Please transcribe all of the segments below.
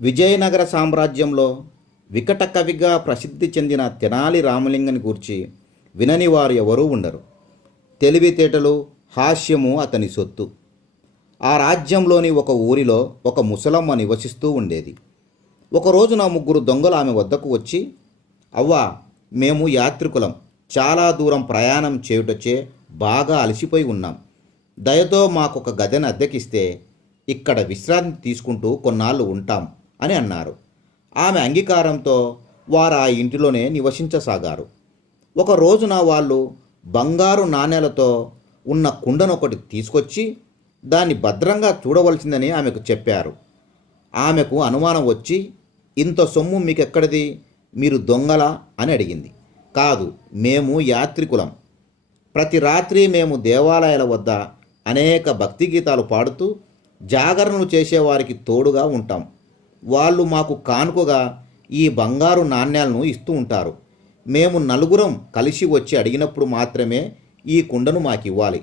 విజయనగర సామ్రాజ్యంలో వికట కవిగా ప్రసిద్ధి చెందిన తెనాలి రామలింగని గూర్చి వినని వారు ఎవరూ ఉండరు. తెలివితేటలు హాస్యము అతని సొత్తు. ఆ రాజ్యంలోని ఒక ఊరిలో ఒక ముసలమ్మ నివసిస్తూ ఉండేది. ఒక రోజున ముగ్గురు దొంగలు ఆమె వద్దకు వచ్చి అవ్వా మేము యాత్రికులం. చాలా దూరం ప్రయాణం చేయుటచే బాగా అలసిపోయి ఉన్నాం. దయతో మాకొక గదిని అద్దెకిస్తే ఇక్కడ విశ్రాంతి తీసుకుంటూ కొన్నాళ్ళు ఉంటాం. అని అన్నారు. ఆమె అంగీకారంతో వారు ఆ ఇంటిలోనే నివసించసాగారు. ఒక రోజున వాళ్ళు బంగారు నాణేలతో ఉన్న కుండను ఒకటి తీసుకొచ్చి దాన్ని భద్రంగా చూడవలసిందని ఆమెకు చెప్పారు. ఆమెకు అనుమానం వచ్చి ఇంత సొమ్ము మీకు ఎక్కడిది మీరు దొంగల? అని అడిగింది. కాదు మేము యాత్రికులం. ప్రతి రాత్రి మేము దేవాలయాల వద్ద అనేక భక్తి గీతాలు పాడుతూ జాగరణలు చేసేవారికి తోడుగా ఉంటాం. వాళ్ళు మాకు కానుకగా ఈ బంగారు నాణ్యాలను ఇస్తూ ఉంటారు. మేము నలుగురం కలిసి వచ్చి అడిగినప్పుడు మాత్రమే ఈ కుండను మాకు ఇవ్వాలి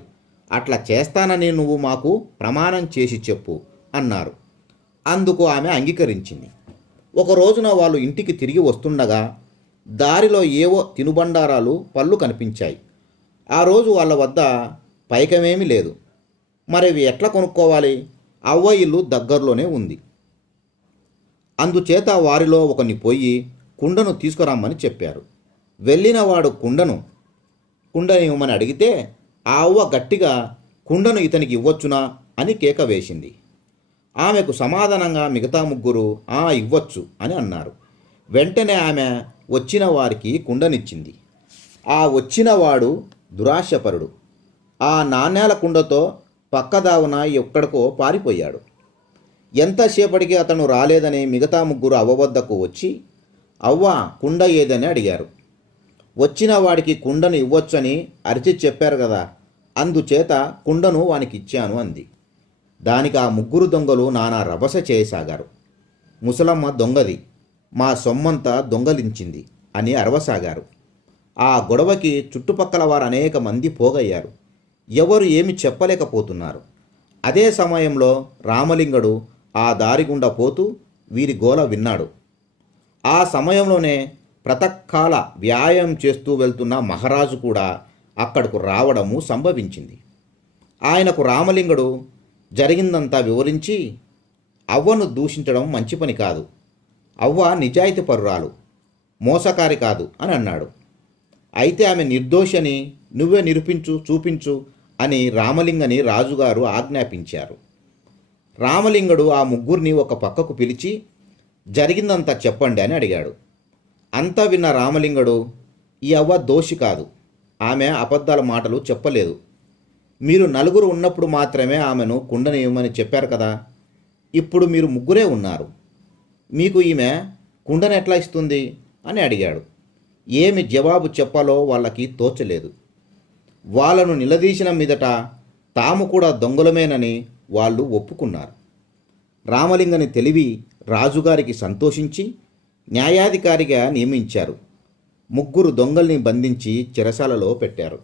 అట్లా చేస్తానని నువ్వు మాకు ప్రమాణం చేసి చెప్పు అన్నారు. అందుకు ఆమె అంగీకరించింది. ఒక రోజున వాళ్ళు ఇంటికి తిరిగి వస్తుండగా దారిలో ఏవో తినుబండారాలు పళ్ళు కనిపించాయి. ఆ రోజు వాళ్ళ వద్ద పైకమేమీ లేదు. మరి ఇవి ఎట్లా కొనుక్కోవాలి? అవ్వ ఇల్లు దగ్గరలోనే ఉంది. అందుచేత వారిలో ఒకని పోయి కుండను తీసుకురమ్మని చెప్పారు. వెళ్ళినవాడు కుండను కుండని ఇవ్వమని అడిగితే ఆ అవ్వ గట్టిగా కుండను ఇతనికి ఇవ్వచ్చునా అని కేక వేసింది. ఆమెకు సమాధానంగా మిగతా ముగ్గురు ఆ ఇవ్వచ్చు అని అన్నారు. వెంటనే ఆమె వచ్చిన వారికి కుండనిచ్చింది. ఆ వచ్చినవాడు దురాశపరుడు. ఆ నాణ్యాల కుండతో పక్కదావున ఎక్కడికో పారిపోయాడు. ఎంతసేపటికి అతను రాలేదని మిగతా ముగ్గురు అవ్వ వద్దకు వచ్చి అవ్వ కుండ ఏదని అడిగారు. వచ్చిన వాడికి కుండను ఇవ్వొచ్చని అరిచి చెప్పారు కదా అందుచేత కుండను వానికి ఇచ్చాను అంది. దానికి ఆ ముగ్గురు దొంగలు నానా రభస చేయసాగారు. ముసలమ్మ దొంగది మా సొమ్మంతా దొంగలించింది అని అరవసాగారు. ఆ గొడవకి చుట్టుపక్కల వారు అనేక మంది పోగయ్యారు. ఎవరు ఏమి చెప్పలేకపోతున్నారు. అదే సమయంలో రామలింగడు ఆ దారి గుండా పోతూ వీరి గోల విన్నాడు. ఆ సమయంలోనే ప్రతకాల వ్యాయామం చేస్తూ వెళ్తున్న మహారాజు కూడా అక్కడకు రావడము సంభవించింది. ఆయనకు రామలింగుడు జరిగిందంతా వివరించి అవ్వను దూషించడం మంచి పని కాదు. అవ్వ నిజాయితీ పరురాలు మోసకారి కాదు అని అన్నాడు. అయితే ఆమె నిర్దోషి అని నువ్వే నిరూపించు చూపించు అని రామలింగని రాజుగారు ఆజ్ఞాపించారు. రామలింగడు ఆ ముగ్గురిని ఒక పక్కకు పిలిచి జరిగిందంతా చెప్పండి అని అడిగాడు. అంతా విన్న రామలింగుడు ఈ అవ్వ దోషి కాదు. ఆమె అబద్ధాల మాటలు చెప్పలేదు. మీరు నలుగురు ఉన్నప్పుడు మాత్రమే ఆమెను కుండనివ్వమని చెప్పారు కదా. ఇప్పుడు మీరు ముగ్గురే ఉన్నారు. మీకు ఈమె కుండను ఎట్లా ఇస్తుంది? అని అడిగాడు. ఏమి జవాబు చెప్పాలో వాళ్ళకి తోచలేదు. వాళ్ళను నిలదీసిన మీదట తాము కూడా దొంగలమేనని వాళ్ళు ఒప్పుకున్నారు. రామలింగని తెలివి రాజుగారికి సంతోషించి న్యాయాధికారిగా నియమించారు. ముగ్గురు దొంగల్ని బంధించి చెరసాలలో పెట్టారు.